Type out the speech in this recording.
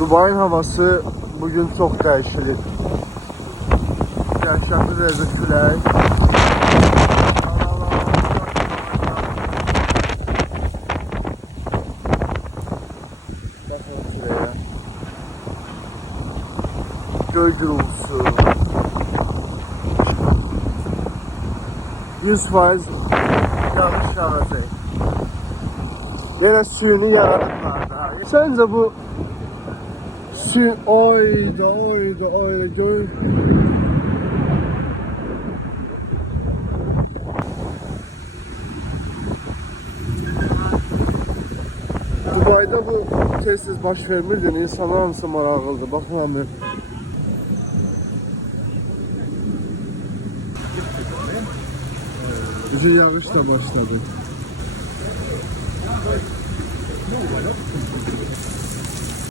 Dubai'nin havası bugün çok değişikli. Dəhşətli dərəcə külək. Göy gürültüsü. 100% yağış yağacaq. Yenə suyunu yaradıblar da. Səncə bu su oydu, oydu, oydu. Göy Dubai'de bu tez-tez baş vermirdi. İnsanlar hamısı maraqlıdır. Baxın hamı. Bizi yağış da başladı.